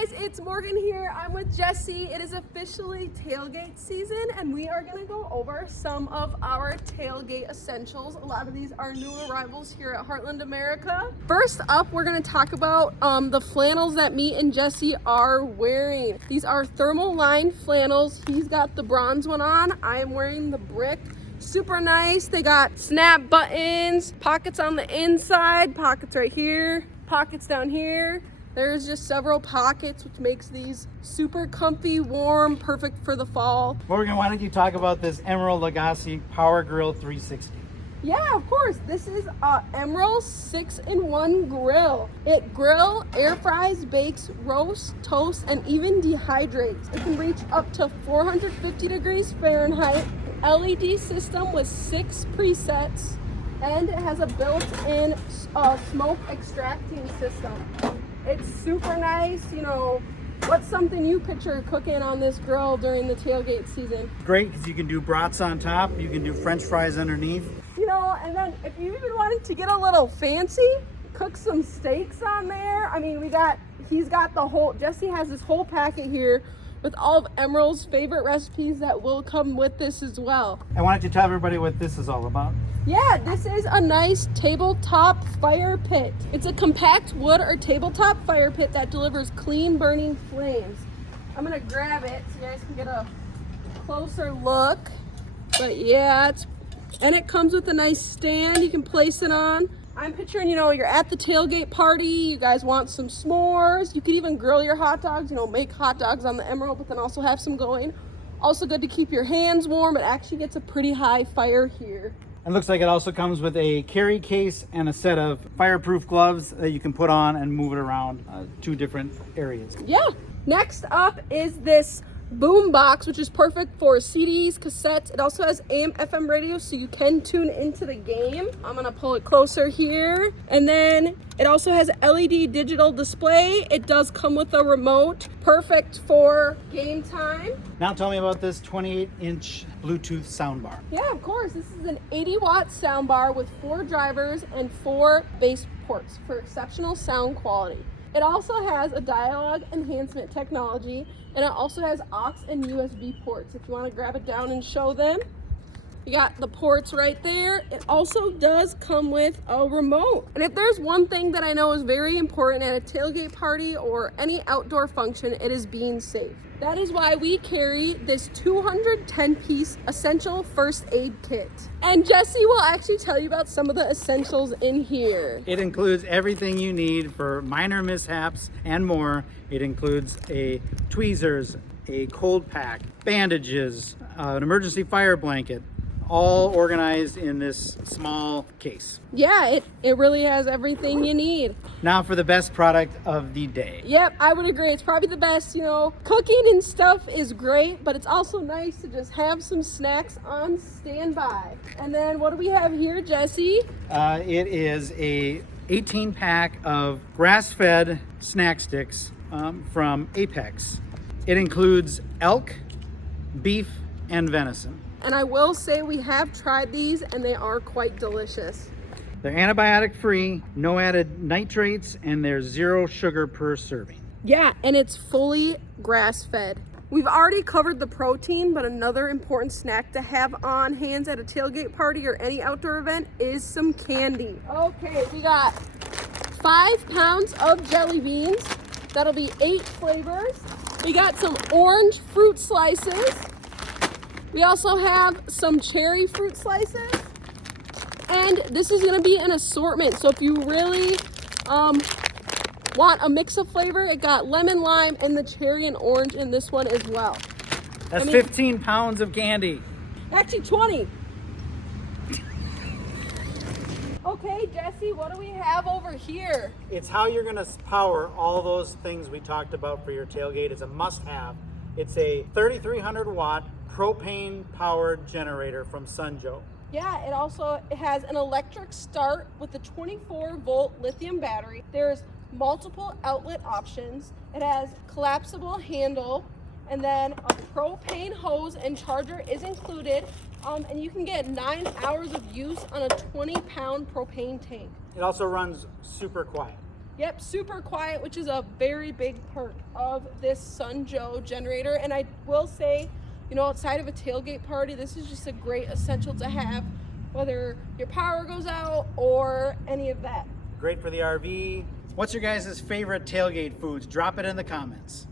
guys, it's Morgan here. I'm with Jesse. It is officially tailgate season and we are gonna go over some of our tailgate essentials. A lot of these are new arrivals here at Heartland, America. First up, we're gonna talk about the flannels that me and Jesse are wearing. These are thermal lined flannels. He's got the bronze one on. I am wearing the brick. Super nice. They got snap buttons, pockets on the inside, pockets right here, pockets down here. There's just several pockets, which makes these super comfy, warm, perfect for the fall. Morgan, why don't you talk about this Emeril Lagasse Power Grill 360? Yeah, of course. This is Emeril 6-in-1 grill. It grill, air fries, bakes, roasts, toasts, and even dehydrates. It can reach up to 450 degrees Fahrenheit. LED system with 6 presets, and it has a built-in smoke extracting system. It's super nice. You know, what's something you picture cooking on this grill during the tailgate season? Great, because you can do brats on top, you can do French fries underneath. You know, and then if you even wanted to get a little fancy, cook some steaks on there. I mean, he's got the whole, Jesse has this whole packet here with all of Emeril's favorite recipes that will come with this as well. And why don't you tell everybody what this is all about? Yeah, this is a nice tabletop fire pit. It's a compact wood or tabletop fire pit that delivers clean burning flames. I'm gonna grab it so you guys can get a closer look. But yeah, and it comes with a nice stand you can place it on. I'm picturing, you know, you're at the tailgate party, you guys want some s'mores. You could even grill your hot dogs, you know, make hot dogs on the Emeril, but then also have some going. Also good to keep your hands warm. It actually gets a pretty high fire here. It looks like it also comes with a carry case and a set of fireproof gloves that you can put on and move it around 2 different areas. Yeah. Next up is this boombox, which is perfect for CDs, cassettes. It also has AM, FM radio, so you can tune into the game. I'm gonna pull it closer here. And then it also has LED digital display. It does come with a remote, perfect for game time. Now tell me about this 28-inch Bluetooth soundbar. Yeah, of course. This is an 80-watt soundbar with 4 drivers and 4 bass ports for exceptional sound quality. It also has a dialogue enhancement technology, and it also has aux and USB ports if you want to grab it down and show them. You got the ports right there. It also does come with a remote. And if there's one thing that I know is very important at a tailgate party or any outdoor function, it is being safe. That is why we carry this 210-piece essential first aid kit. And Jesse will actually tell you about some of the essentials in here. It includes everything you need for minor mishaps and more. It includes a tweezers, a cold pack, bandages, an emergency fire blanket, all organized in this small case. Yeah, it really has everything you need. Now for the best product of the day. Yep, I would agree. It's probably the best. You know, cooking and stuff is great, but it's also nice to just have some snacks on standby. And then what do we have here, Jesse? It is a 18-pack of grass-fed snack sticks from Apex. It includes elk, beef, and venison. And I will say we have tried these and they are quite delicious. They're antibiotic free, no added nitrates, and there's 0 sugar per serving. Yeah, and it's fully grass fed. We've already covered the protein, but another important snack to have on hands at a tailgate party or any outdoor event is some candy. Okay, we got 5 pounds of jelly beans. That'll be 8 flavors. We got some orange fruit slices. We also have some cherry fruit slices, and this is gonna be an assortment. So if you really want a mix of flavor, it got lemon, lime, and the cherry and orange in this one as well. That's 15 pounds of candy. Actually 20. Okay, Jesse, what do we have over here? It's how you're gonna power all those things we talked about for your tailgate. It's a must-have. It's a 3,300 watt propane powered generator from Sunjo. Yeah, it has an electric start with a 24-volt lithium battery. There's multiple outlet options. It has collapsible handle, and then a propane hose and charger is included. And you can get 9 hours of use on a 20-pound propane tank. It also runs super quiet. Yep, super quiet, which is a very big perk of this Sun Joe generator. And I will say, you know, outside of a tailgate party, this is just a great essential to have, whether your power goes out or any of that. Great for the RV. What's your guys' favorite tailgate foods? Drop it in the comments.